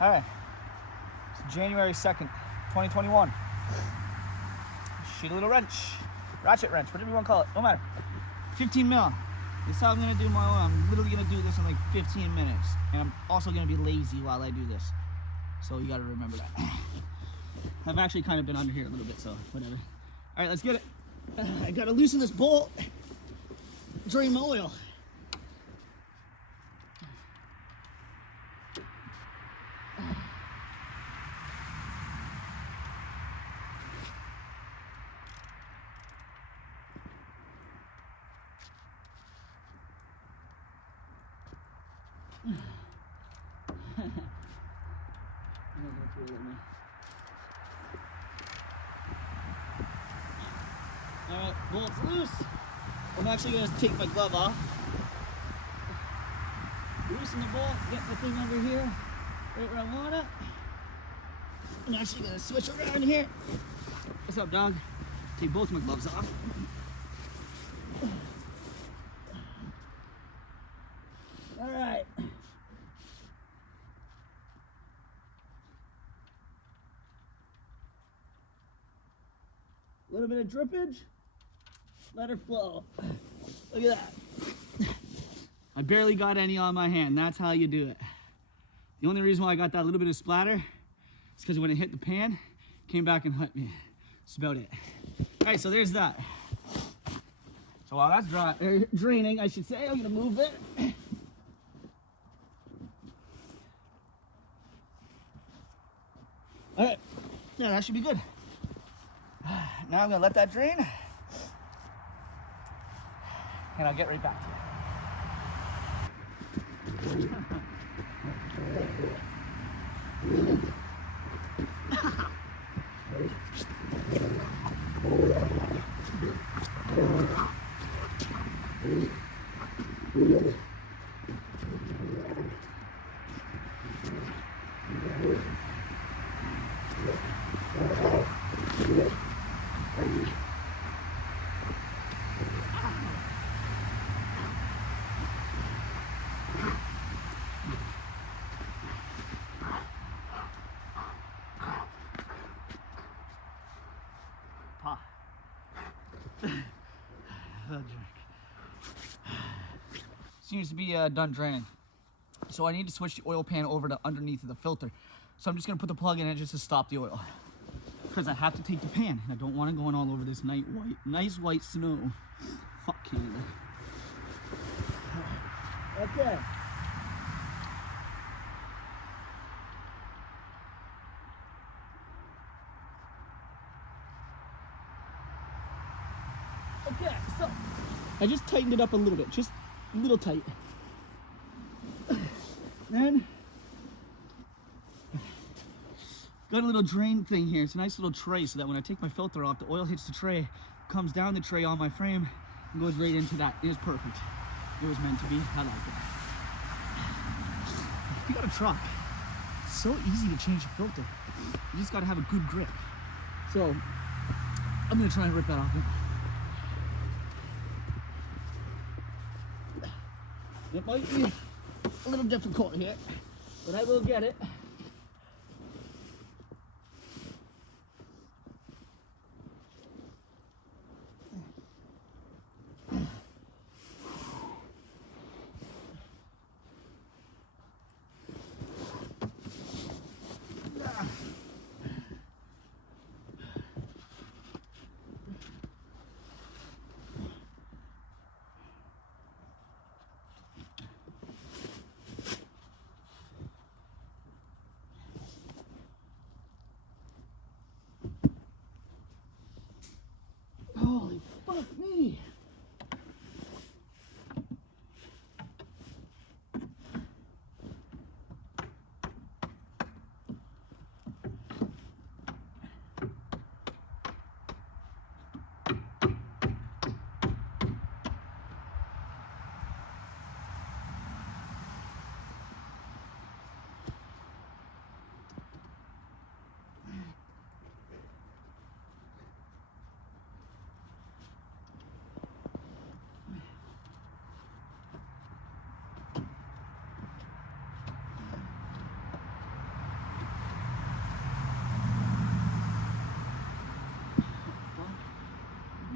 All right. It's January 2nd, 2021. Shitty little wrench. Ratchet wrench, whatever you want to call it. No matter. 15 mil. This is how I'm going to do my own. I'm literally going to do this in like 15 minutes. And I'm also going to be lazy while I do this. So you got to remember that. I've actually kind of been under here a little bit, so whatever. All right, let's get it. I got to loosen this bolt. Drain my oil. Alright, bolt's loose. I'm actually going to take my glove off. Loosen the bolt, get the thing over here, right where I want it. I'm actually going to switch around here. What's up, dog? Take both my gloves off. Alright. A little bit of drippage. Let her flow. Look at that. I barely got any on my hand. That's how you do it. The only reason why I got that little bit of splatter is because when it hit the pan, it came back and hit me. That's about it. All right, so there's that. So while that's draining, I should say, I'm gonna move it. All right, yeah, that should be good. Now I'm gonna let that drain, and I'll get right back to you. Seems to be done draining. So I need to switch the oil pan over to underneath of the filter. So I'm just gonna put the plug in it just to stop the oil. Because I have to take the pan. I don't want it going all over this nice white snow. Fuck Canada. Okay. Okay, so I just tightened it up a little bit, just a little tight. Then got a little drain thing here. It's a nice little tray so that when I take my filter off, the oil hits the tray, comes down the tray on my frame, and goes right into that. It is perfect. It was meant to be. I like it. If you got a truck, it's so easy to change the filter. You just gotta have a good grip. So I'm gonna try and rip that off. It might be a little difficult here, but I will get it.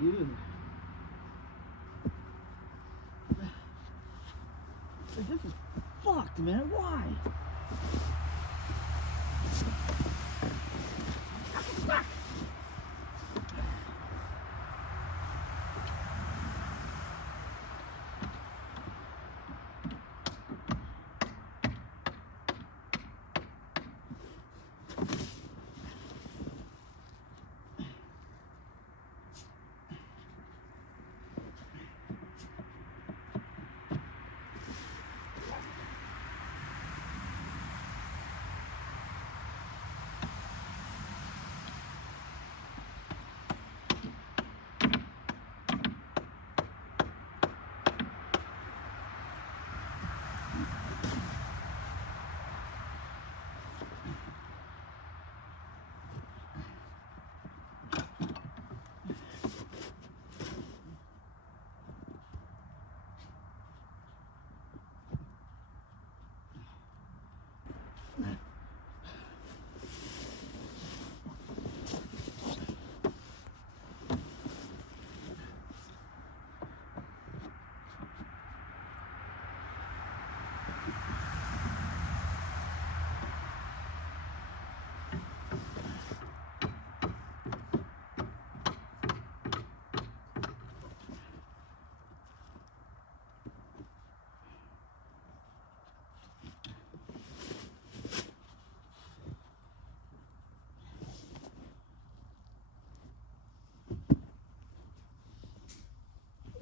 Dude. This is fucked, man. Why?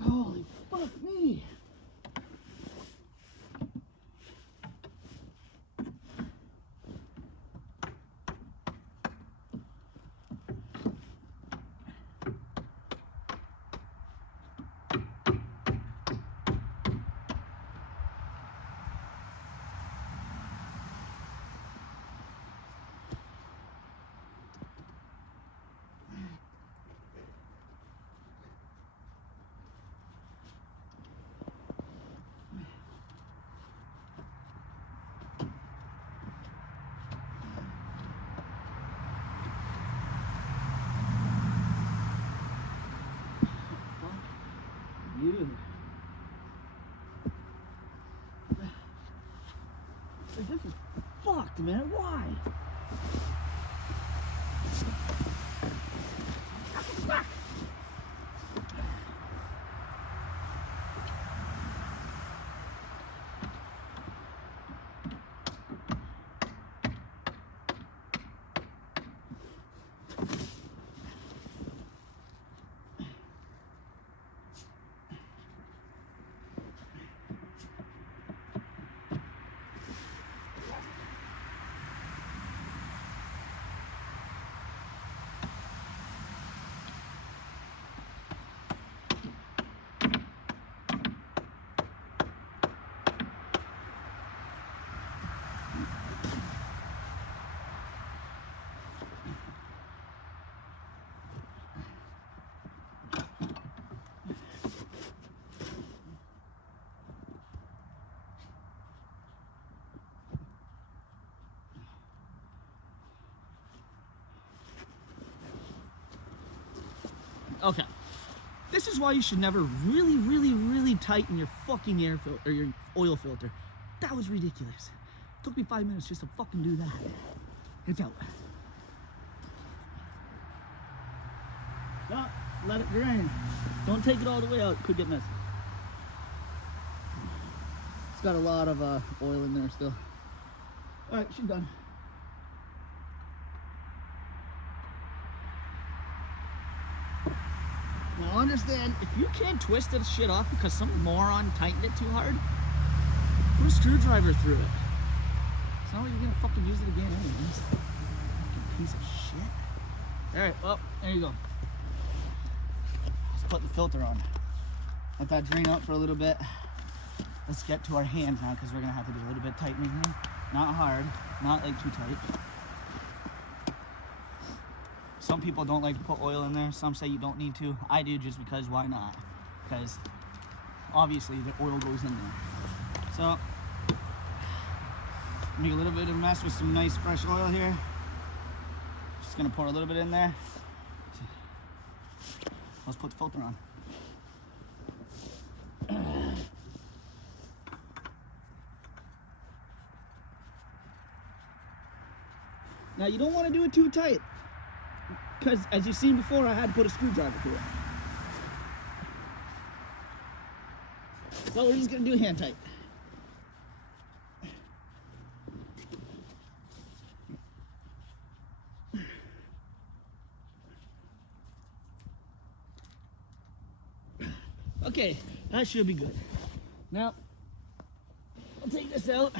Holy fuck me! Dude. This is fucked, man. Why? Okay, this is why you should never really tighten your fucking air filter or your oil filter. That was ridiculous. It took me 5 minutes just to fucking do that. It's out. Stop. Let it drain. Don't take it all the way out. It could get messy. It's got a lot of oil in there still. All right, she's done. Now understand, if you can't twist this shit off because some moron tightened it too hard, put a screwdriver through it. It's not like you're gonna fucking use it again anyways. Fucking piece of shit. Alright, well, there you go. Let's put the filter on. Let that drain out for a little bit. Let's get to our hands now because we're gonna have to do a little bit tightening here. Not hard, not like too tight. Some people don't like to put oil in there. Some say you don't need to. I do just because why not? Because obviously the oil goes in there. So make a little bit of a mess with some nice fresh oil here. Just gonna pour a little bit in there. Let's put the filter on. Now you don't want to do it too tight, because as you've seen before, I had to put a screwdriver through it. So we're just gonna do hand tight. Okay, that should be good. Now, I'll take this out.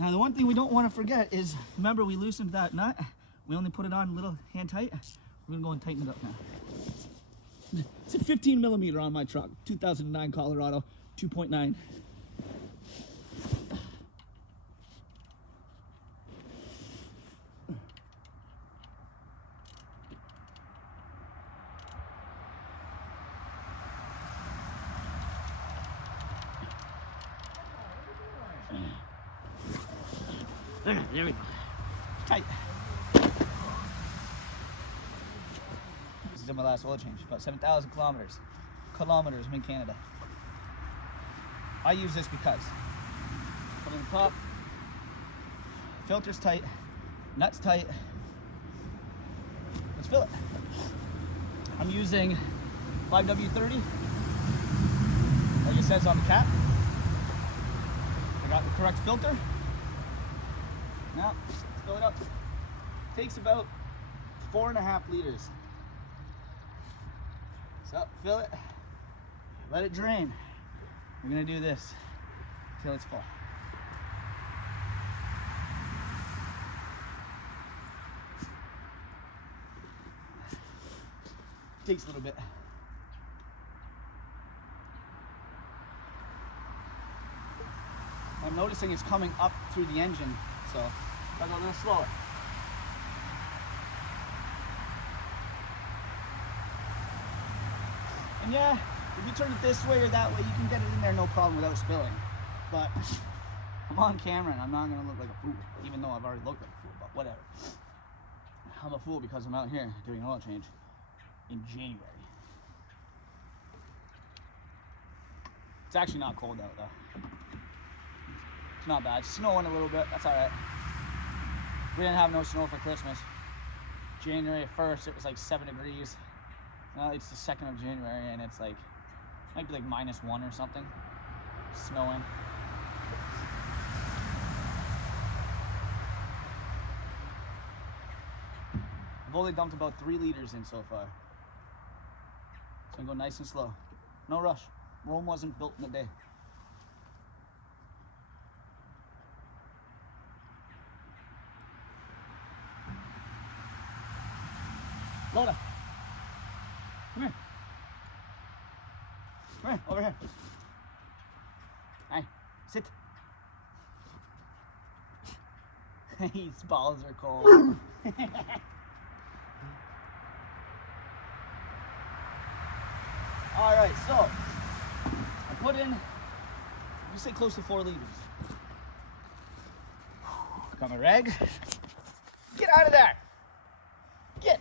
Now, the one thing we don't want to forget is, remember we loosened that nut? We only put it on a little hand tight. We're gonna go and tighten it up now. It's a 15 millimeter on my truck, 2009 Colorado, 2.9. There we go. Tight. This is my last oil change, about 7,000 kilometers. I'm in Canada. I use this because put on the top, filter's tight, nuts tight. Let's fill it. I'm using 5W30, like it says on the cap. I got the correct filter. Now, let's fill it up. Takes about 4.5 liters. So, fill it, let it drain. We're gonna do this until it's full. Takes a little bit. I'm noticing it's coming up through the engine, so I'll go a little slower. And yeah, if you turn it this way or that way, you can get it in there no problem without spilling. But I'm on camera and I'm not gonna look like a fool, even though I've already looked like a fool, but whatever. I'm a fool because I'm out here doing an oil change in January. It's actually not cold out though. It's not bad. It's snowing a little bit, that's alright. We didn't have no snow for Christmas. January 1st, it was like 7 degrees. Now it's the 2nd of January and it's like, might be like -1 or something. Snowing. I've only dumped about 3 liters in so far. So I'm going nice and slow. No rush. Rome wasn't built in a day. Loda, come here. Come here, over here. Hey, sit. His balls are cold. All right, so I put in, you say close to 4 liters. Got my rag. Get out of there. Get.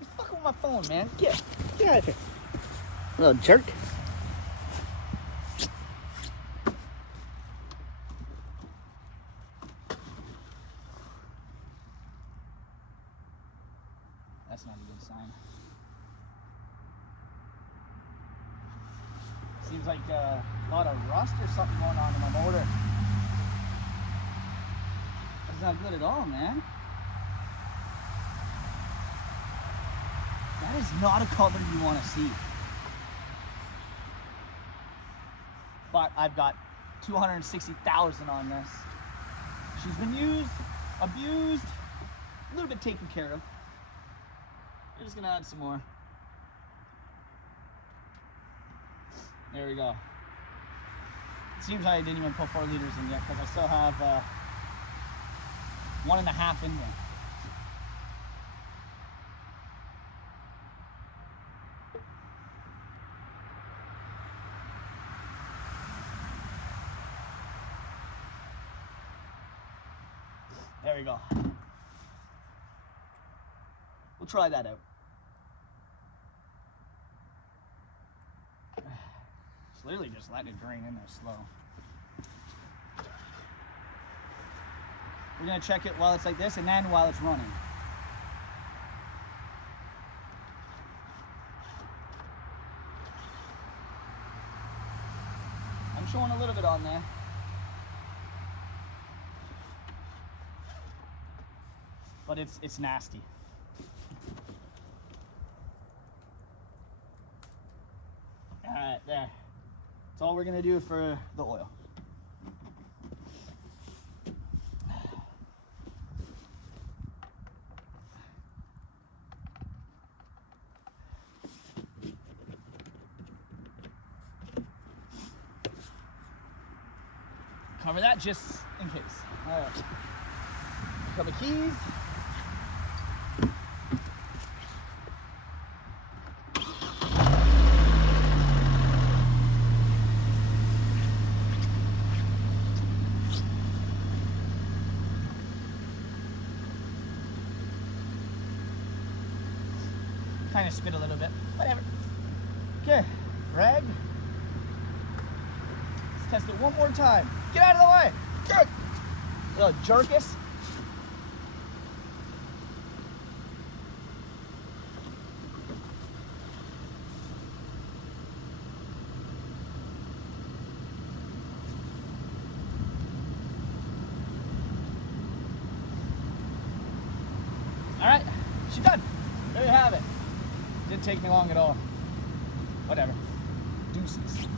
You're fucking with my phone, man. Get out of here. Little jerk. That's not a good sign. Seems like a lot of rust or something going on in my motor. That's not good at all, man. That is not a color you want to see. But I've got 260,000 on this. She's been used, abused, a little bit taken care of. I'm just gonna add some more. There we go. It seems like I didn't even put 4 liters in yet because I still have 1.5 in there. There we go. We'll try that out. It's literally just letting it drain in there slow. We're gonna check it while it's like this and then while it's running. I'm showing a little bit on there. But it's nasty. All right, there. That's all we're gonna do for the oil. Cover that just in case. All right. Couple keys. Kind of spit a little bit. Whatever. Okay, rag. Let's test it one more time. Get out of the way. Good. Little jerkus. All right, she's done. There you have it. Didn't take me long at all. Whatever. Deuces.